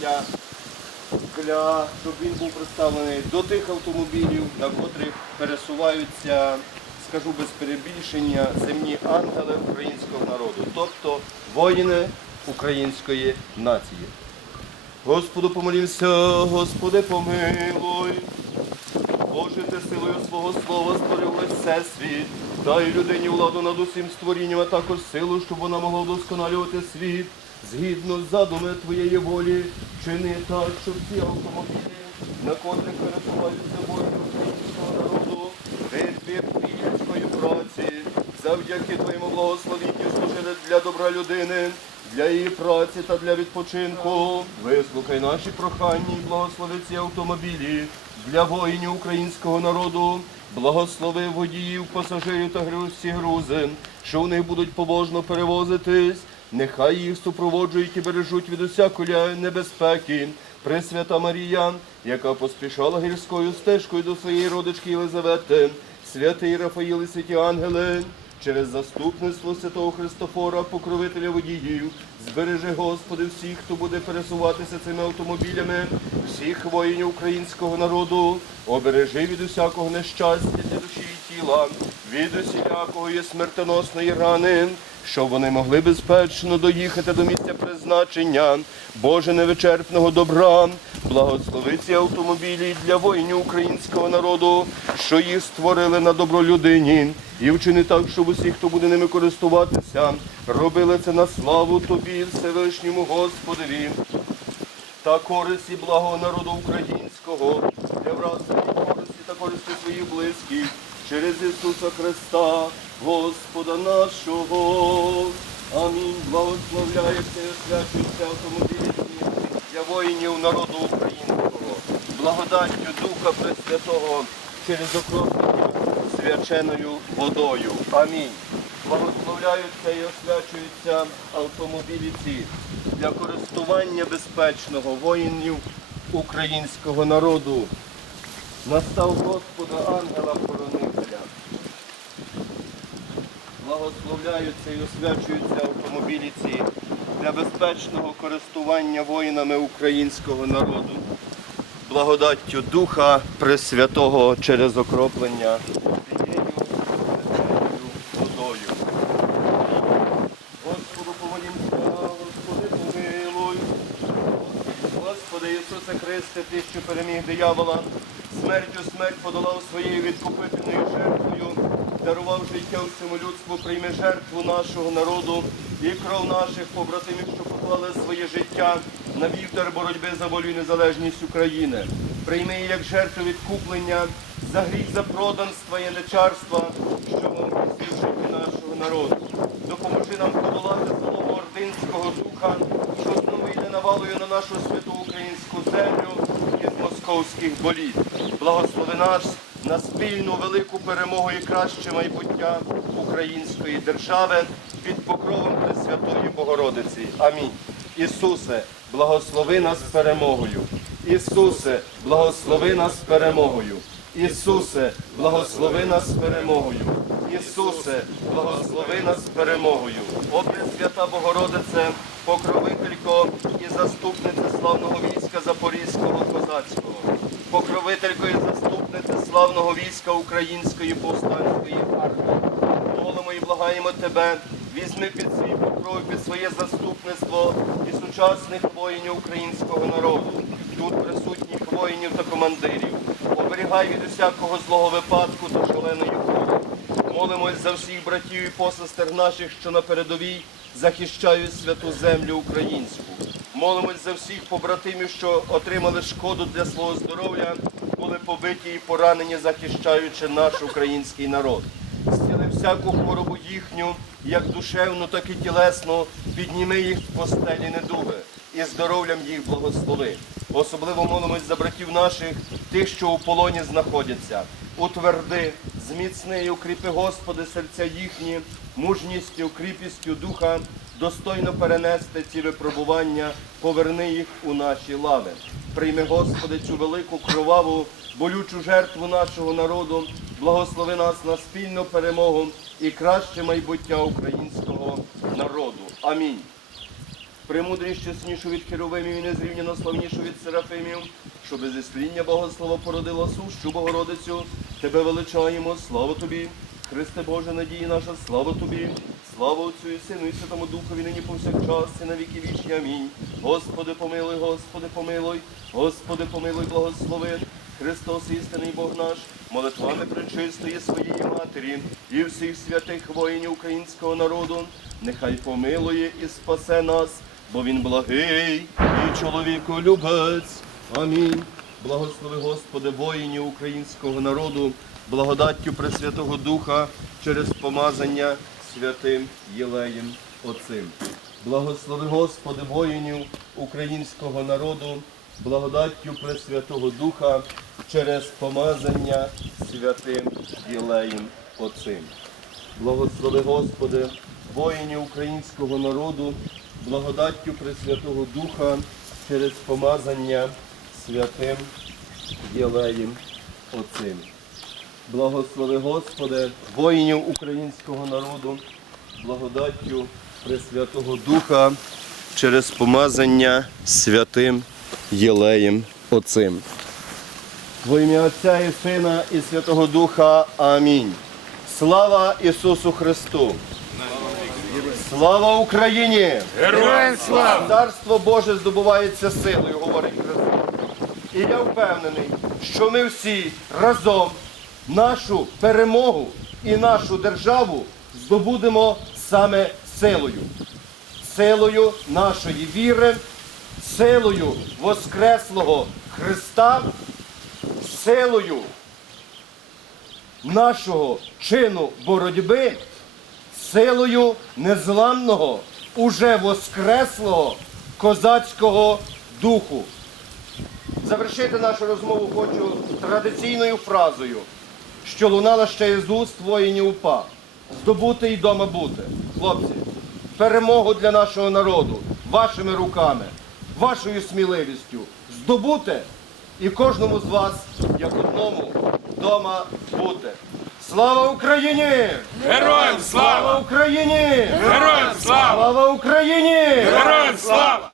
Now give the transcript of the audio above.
для, для щоб він був представлений до тих автомобілів, на котрих пересуваються, скажу без перебільшення, земні ангели українського народу, тобто воїни української нації. Господу помолімся, Господи помилуй. Боже, ти силою свого слова створив весь всесвіт, дай людині владу над усім створінням, а також силу, щоб вона могла вдосконалювати світ. Згідно задуми твоєї волі, чини так, щоб ці автомобілі, на котрих пересуваються воїни українського народу, ритві пільської праці, завдяки твоєму благословінню служили для добра людини, для її праці та для відпочинку. Вислухай наші прохання і благослови ці автомобілі для воїнів українського народу. Благослови водіїв, пасажирів та всі грузи, що в них будуть побожно перевозитись. Нехай їх супроводжують і бережуть від усякої небезпеки. Пресвята Марія, яка поспішала гірською стежкою до своєї родички Єлизавети, святий Рафаїл і святі ангели, через заступництво святого Христофора, покровителя водіїв, збережи, Господи, всіх, хто буде пересуватися цими автомобілями, всіх воїнів українського народу, обережи від усякого нещастя для душі і тіла, від усілякої смертоносної рани, щоб вони могли безпечно доїхати до місця призначення, Боже невичерпного добра, благослови ці автомобілі для воїнів українського народу, що їх створили на добро людині, і вчини так, щоб усі, хто буде ними користуватися, робили це на славу Тобі, Всевишньому Господеві та користь і благо народу українського, для вразення користі та користі своїх близьких через Ісуса Христа, Господа нашого. Амінь. Благословляється і освячується автомобілі для воїнів народу українського, благодаттю Духа Пресвятого через окроплення свяченою водою. Амінь. Благословляються і освячуються автомобілі ці для користування безпечного воїнів українського народу. Настав Господа ангела Благословляються і освячуються автомобілі ці для безпечного користування воїнами українського народу. Благодаттю Духа Пресвятого через окроплення цією водою. Господу помолімся, Господи помилуй. Господи Ісусе Христе, Ти, що переміг диявола, смертю смерть подолав своєю відкупительною жертвою, дарував життя всьому людству, прийми жертву нашого народу і кров наших побратимів, що поклали своє життя на вівтар боротьби за волю і незалежність України. Прийми її як жертву відкуплення за гріх за проданства і нечарства, що в житті нашого народу. Допоможи нам подолати злого ординського духа, що знову йде навалою на нашу святу українську землю із московських боліт. Благослови нас на спільну велику перемогу і краще майбуття української держави під покровом Пресвятої Богородиці. Амінь. Ісусе, благослови нас перемогою. Ісусе, благослови нас перемогою. Ісусе, благослови нас перемогою. Ісусе, благослови нас перемогою. О Пресвята Богородице, покровителько і заступниця славного війська Запорізького козацького, покровителько і славного війська Української повстанської армії. Молимо і благаємо тебе, візьми під свій покров, під своє заступництво і сучасних воїнів українського народу, тут присутніх воїнів та командирів. Оберігай від усякого злого випадку та шаленої крові. Молимось за всіх братів і посестер наших, що на передовій захищають святу землю українську. Молимось за всіх побратимів, що отримали шкоду для свого здоров'я, були побиті і поранені, захищаючи наш український народ. Зціли всяку хворобу їхню, як душевну, так і тілесну, підніми їх в постелі недуги і здоров'ям їх благослови. Особливо молимось за братів наших, тих, що у полоні знаходяться. Утверди, зміцни і укріпи, Господи, серця їхні, мужністю, кріпістю духа, достойно перенести ці випробування, поверни їх у наші лави. Прийми, Господи, цю велику кроваву, болючу жертву нашого народу, благослови нас на спільну перемогу і краще майбуття українського народу. Амінь. премудрість чеснішу від херовимів і незрівняно славнішу від серафимів, щоби зі сління Богослова породила сущу Богородицю. Тебе величаємо, слава тобі. Христе Боже, надії наша, слава тобі. Слава Отцю і Сину і Святому Духові, нині повсякчас і на віки вічні. Амінь. Господи, помилуй, Господи, помилуй, Господи, помилуй, благослови. Христос, істинний Бог наш, молитвами пречистої своєї Матері і всіх святих воїнів українського народу, нехай помилує і спасе нас, бо Він благий і чоловіку любець. Амінь. Благослови Господи, воїнів українського народу, благодаттю Пресвятого Духа через помазання святим Єлеєм Отцим. Благослови Господи, воїнів українського народу, благодаттю Пресвятого Духа через помазання святим Єлеєм Отцим. Благослови Господи, воїнів українського народу, благодаттю Пресвятого Духа через помазання святим Єлеєм Отцим. Благослови Господи, воїнів українського народу, благодаттю Пресвятого Духа через помазання святим Єлеєм Отцим. Во ім'я Отця і Сина і Святого Духа. Амінь. Слава Ісусу Христу! Слава Україні! Героям слава! Царство Боже здобувається силою, говорить. І я впевнений, що ми всі разом нашу перемогу і нашу державу здобудемо саме силою. Силою нашої віри, силою Воскреслого Христа, силою нашого чину боротьби, силою незламного, уже воскреслого козацького духу. Завершити нашу розмову хочу традиційною фразою, що лунала ще із уст воїнів УПА. Здобути і дома бути. Хлопці, перемогу для нашого народу вашими руками, вашою сміливістю здобути і кожному з вас, як одному, вдома бути. Слава Україні! Героям Слава слава! Україні! Героям слава! Слава Україні! Героям слава!